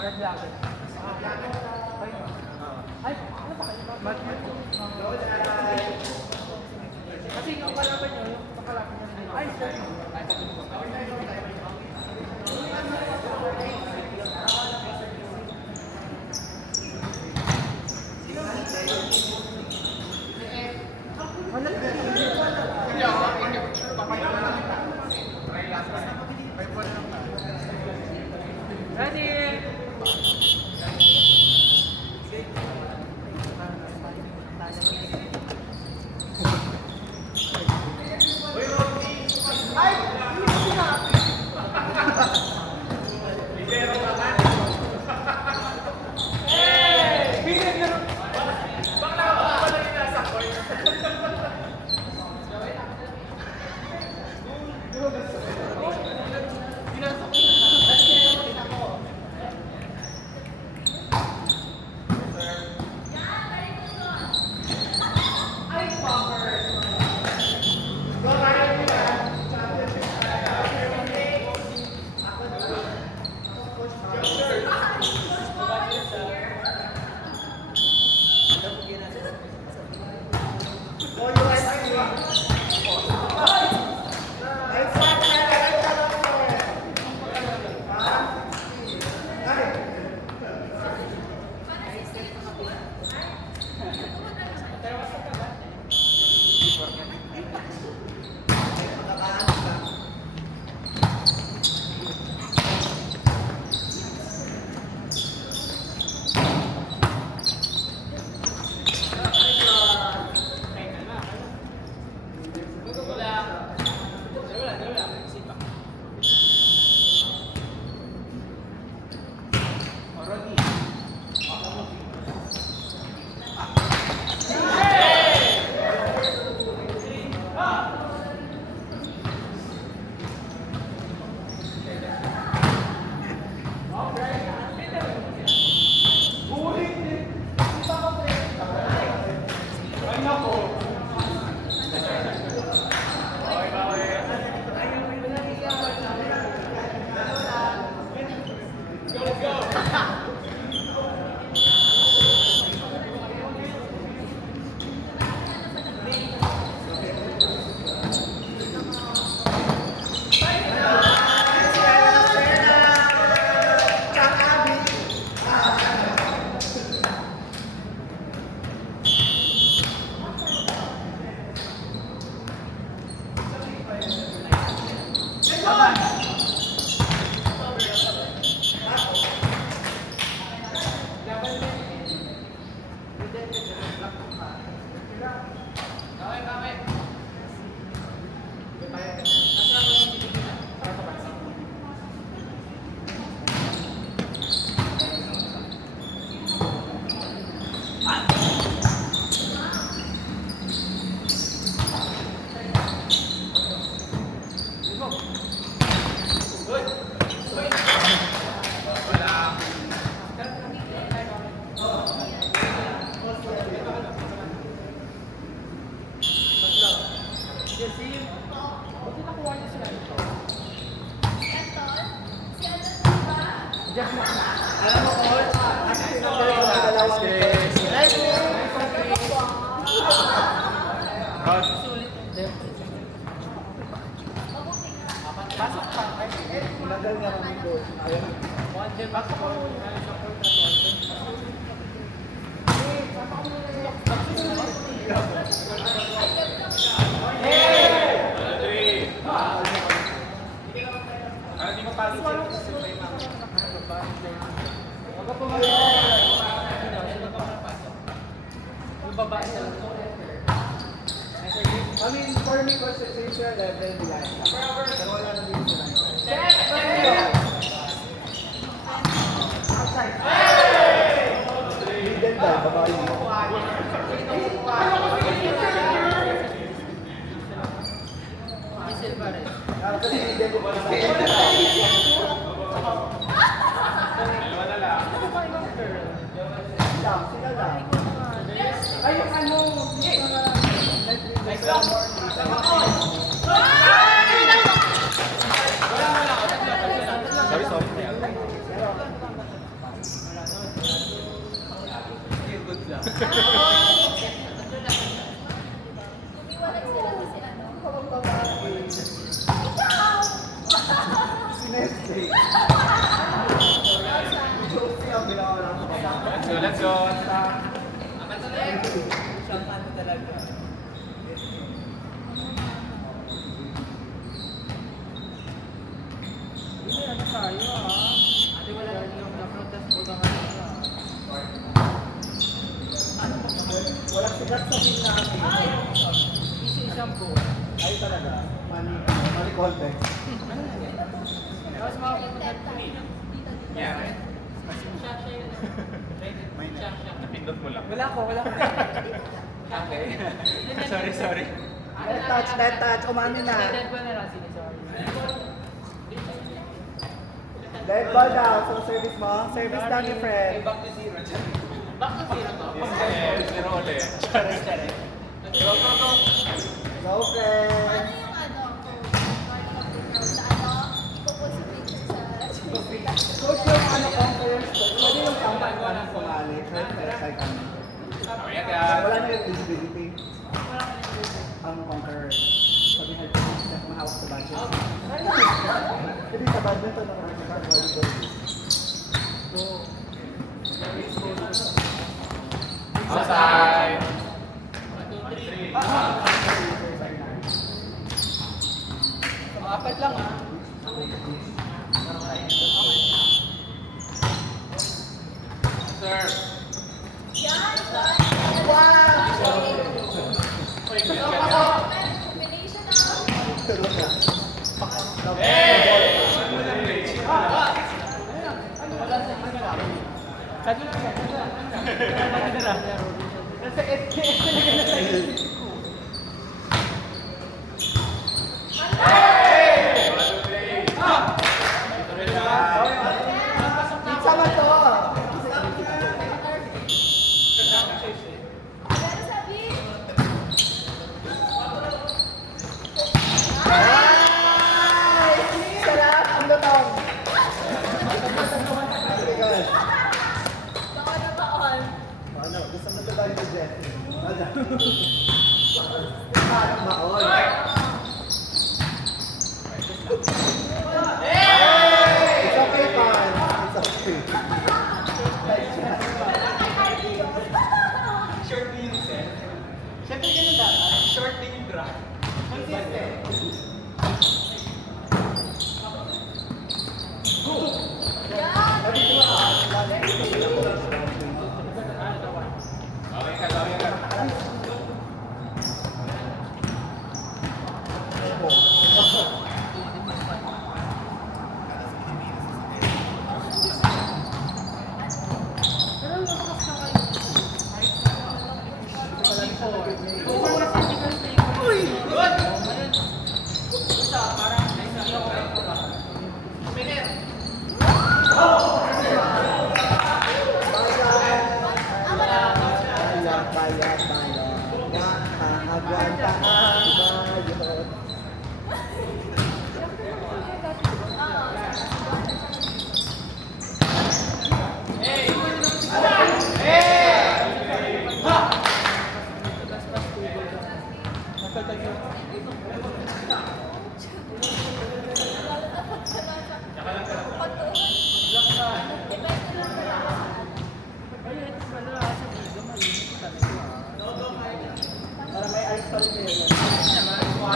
Ay, ano ba kayo? Kasi yung kalaban nyo, yung kalaban nyo. Ay, sorry. I mean, for me, concentration level nila. Pero wala na din sila. Outside. Hidden ba? Babae mo. Kasi hidden ko ba na sa wala lang. Sila lang. Ay, yung ano, sorry. Champagne talaga. Hindi, ano tayo Ate, wala na yung na-protest po ka nga. Walang sigat sa team namin. Isa-isang po. Ay talaga. Money context. Tapos makapunta Yeah. siya yun. Siya. Napindot mo lang. Wala ko. Okay. sorry. Let touch. Umano na. Dead ba na lang? Sige, sorry. Let ball daw. So service mo. Service lang ni friend. Back to zero. Back to zero to. Zero ulit. Go. Go friend. Ano yung ano, morning of the girl sa ano, ipopost yung picture sa Coach yung ano conference coach. Pwede yung kampanya ka ng sumali. Kahit kami. Ayan guys. Wala na yung visibility. Ang conquer. Sabi nga kung hawak sa budget. Hindi sa budget ito naman sa volleyball. Outside. Apat lang Sir. Yan, combination Nasa SKS talaga na tayo. Pizza ba to? Pero sabi, Ay! Sarap! Ang lutong! baka na baon. Ano? Gusto mo sa tayo ni Jeff? Ano? Parang maon. It's okay, Pan. It's okay. Short din yung set. Siyempre ganun dapat. Short din yung drag. Okay ka. Bayad. Aguanta ang bayad. Para may ice pa rin yun.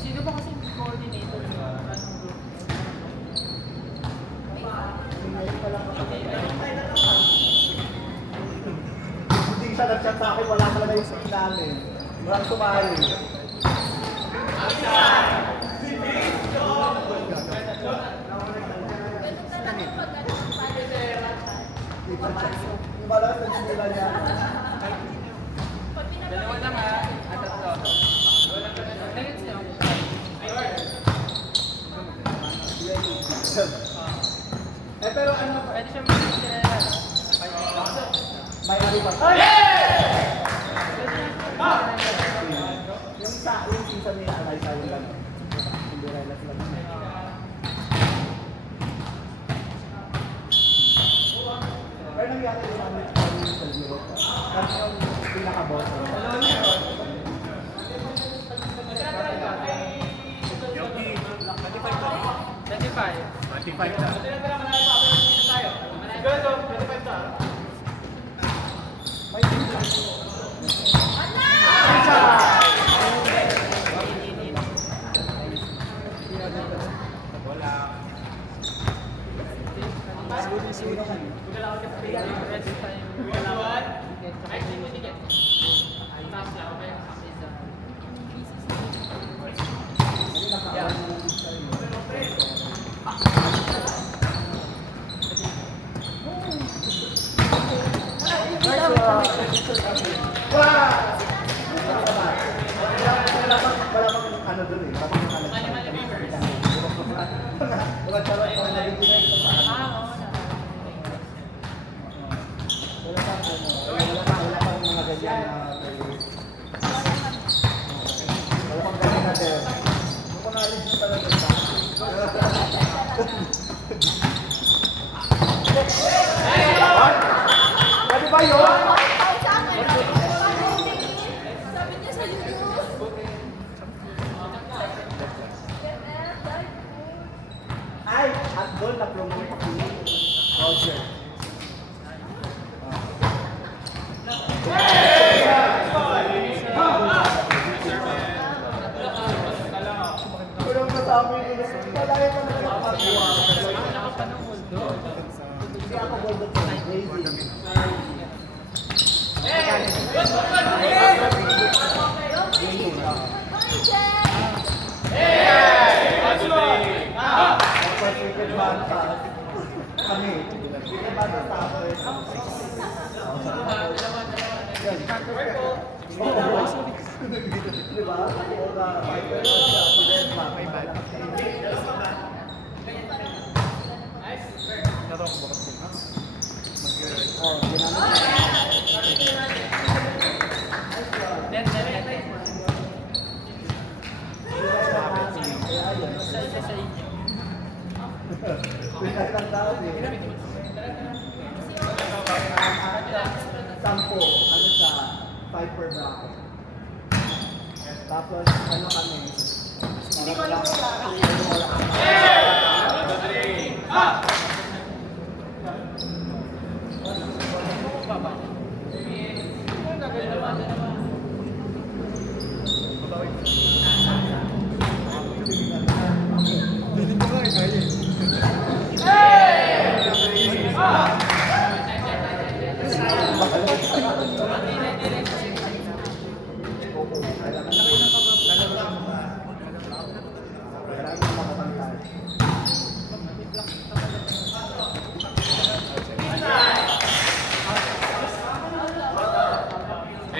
Sino ba kasi coordinator niyo? Anong group? Hindi siya nag-chat sa akin, wala talaga yung speed namin. Walang sumali. Ganun talaga pag ano, Yung balas, nagsimula niya. pag Dalawa lang ha. At tatlo. Pero ano, Pwede siya mag-Cinderella. may ano ba? Yung season ni Eliza yung gano'n. Cinderella sila. Pero nangyari yung ano yung interview. Kasi yung pinaka-boss. Yogi, 25 to. 25. 25 na. May season. Wala pang ano dun eh. Wala pang wala pang mga ganyan na wala pang ganyan na din. Kung pangalit nyo talaga pwede ba yun? Sabi niya sa YouTube. Ay, at doon na-promote ako ni Roger. Tulong ka sa amin. Palagi ka na nakapagawa. Hindi ako boldot sa crazy. Frustrated banta. Kami. Frustrated banta sa ako eh. Diba? O na, oh, ginamit. Pinag ng tao eh. Sampo, ano siya, 5 per bracket. Tapos, ano kami? Hindi ko lang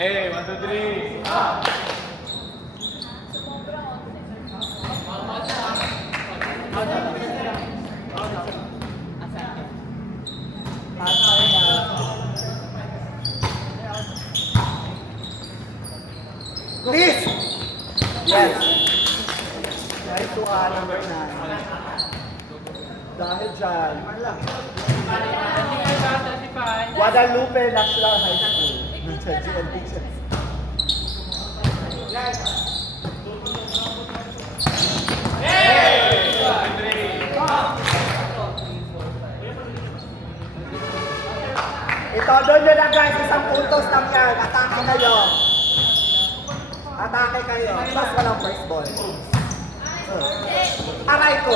Hey, 1, 2, 3. Please! Yes! Right to number 9. Dahil dyan, Guadalupe National High School. Sa GNP. Ito, doon nyo na guys, isang puntos lang yan. Atake kayo. Atake kayo. Tapos walang first ball. Aray ko.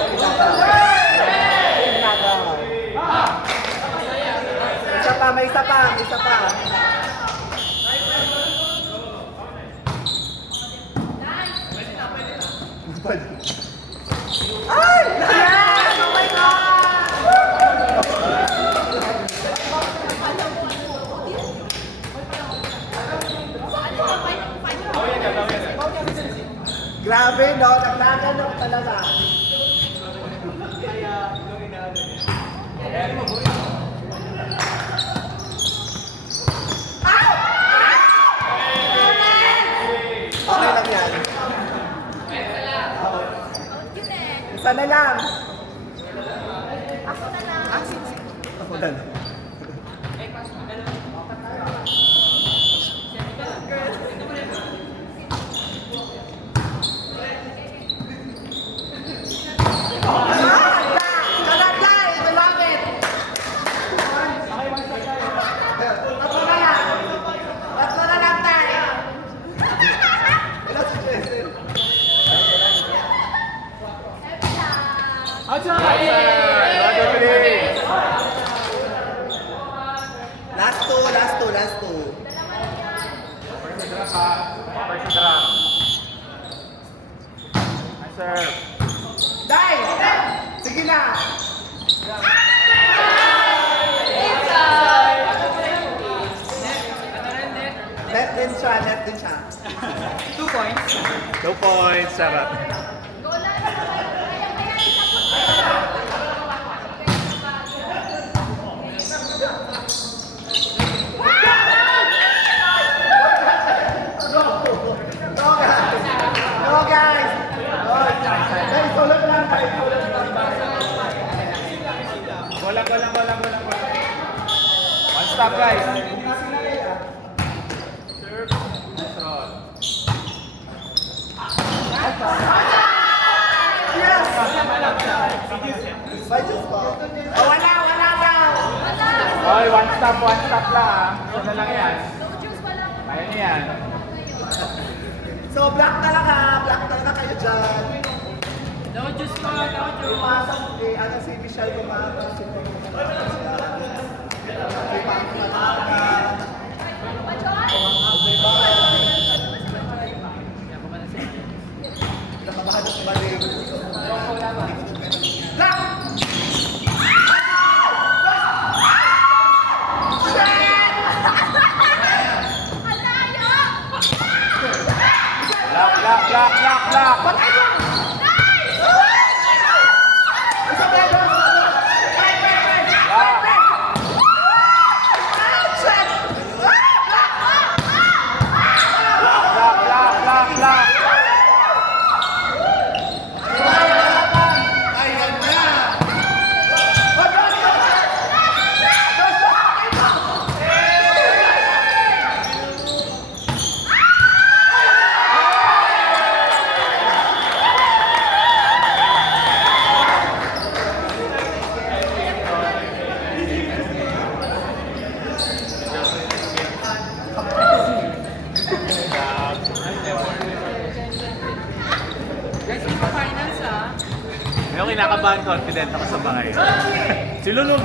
Inagaw. Isa pa, may isa pa. Isa pa. Ay! Yes! Oh my God! Grabe, no? Naglaganap talaga. Okay lang yan. Out yun eh. Isa na lang. Ako na lang. Ako na lang. Outside! 1, 2, 3. Last two. First drop. Nice serve. Dai! Sige na! Net din siya. 2 points. 2 points, sarap. Gola na. Kaya isang No guys! Guys, tulad lang guys. Bolang. One stop, guys. Serve. Nice roll. Yes! By just ba? Oh, wala daw! Oy, one stop lang. Isa na lang yan. No juice wala. Kaya niya yan. So, black talaga kayo dyan. No juice pa, no juice. Pumasok si Michelle Gumama, si nakabahan na si Maling. Black! Block. Block. Guys, ito finals ah. Yung kinakabahan, confident ako sa bahay. Si Lulu.